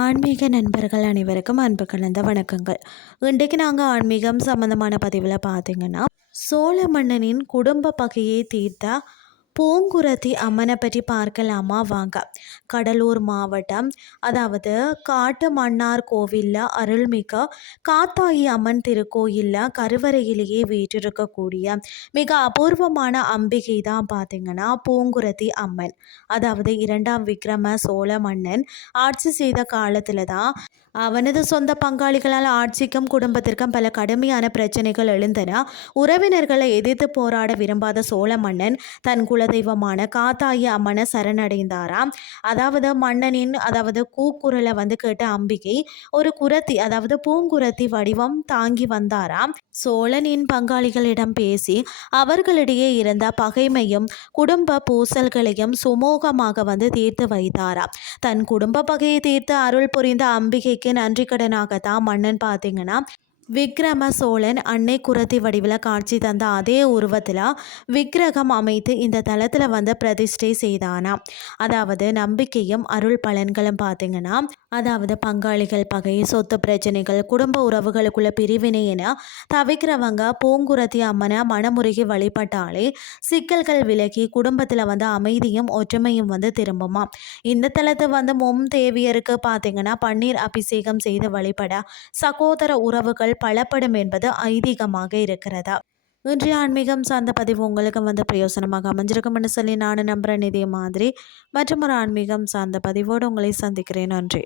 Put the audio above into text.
ஆன்மீக நண்பர்கள் அனைவருக்கும் அன்பு கலந்த வணக்கங்கள். இன்றைக்கு நாங்கள் ஆன்மீகம் சம்பந்தமான பதிவில் பார்த்தீங்கன்னா, சோழ மன்னனின் குடும்ப பகையை தீர்த்த பூங்குரத்தி அம்மனை பற்றி பார்க்கலாமா வாங்க. கடலூர் மாவட்டம், அதாவது காட்டு மன்னார் கோவிலில் அருள்மிக்க காத்தாயி அம்மன் திருக்கோயிலில் கருவறையிலேயே வீற்றிருக்கக்கூடிய மிக அபூர்வமான அம்பிகை தான் பார்த்திங்கன்னா பூங்குரத்தி அம்மன். அதாவது இரண்டாம் விக்ரம சோழ மன்னன் ஆட்சி செய்த காலத்தில் தான் அவனது சொந்த பங்காளிகளால் ஆட்சிக்கும் குடும்பத்திற்கும் பல கடுமையான பிரச்சனைகள் எழுந்தன. உறவினர்களை எதிர்த்து போராட விரும்பாத சோழ மன்னன் தன் குலதெய்வமான காத்தாயி அம்மனை சரணடைந்தாராம். அதாவது மன்னனின் கூக்குரலை கேட்ட அம்பிகை ஒரு குரத்தி, அதாவது பூங்குரத்தி வடிவம் தாங்கி வந்தாராம். சோழனின் பங்காளிகளிடம் பேசி அவர்களிடையே இருந்த பகைமையும் குடும்ப பூசல்களையும் சுமூகமாக தீர்த்து வைத்தாராம். தன் குடும்ப பகையை தீர்த்து அருள் புரிந்த அம்பிகைக்கு நன்றி கடனாகத்தான் மன்னன் பார்த்தீங்கன்னா விக்ரம சோழன் அன்னை குரத்தி வடிவில் காட்சி தந்த அதே உருவத்தில் விக்கிரகம் அமைத்து இந்த தளத்தில் பிரதிஷ்டை செய்தானாம். அதாவது நம்பிக்கையும் அருள் பலன்களும் பார்த்தீங்கன்னா, அதாவது பங்காளிகள் பகை, சொத்து பிரச்சனைகள், குடும்ப உறவுகளுக்குள்ள பிரிவினை என தவிக்கிறவங்க பூங்குரத்தி அம்மனை மனமுருகி வழிபட்டாலே சிக்கல்கள் விலகி குடும்பத்தில் அமைதியும் ஒற்றுமையும் திரும்புமா. இந்த தளத்து மும் தேவியருக்கு பார்த்தீங்கன்னா பன்னீர் அபிஷேகம் செய்து வழிபட சகோதர உறவுகள் பலப்படும் என்பது ஐதீகமாக இருக்கிறதா. இன்றைய ஆன்மீகம் சார்ந்த பதிவு உங்களுக்கு பிரயோசனமாக அமைஞ்சிருக்கும்னு சொல்லி நான் நம்புகிறேன். இதே மாதிரி மற்றும் ஒரு ஆன்மீகம் சார்ந்த பதிவோடு உங்களை சந்திக்கிறேன். நன்றி.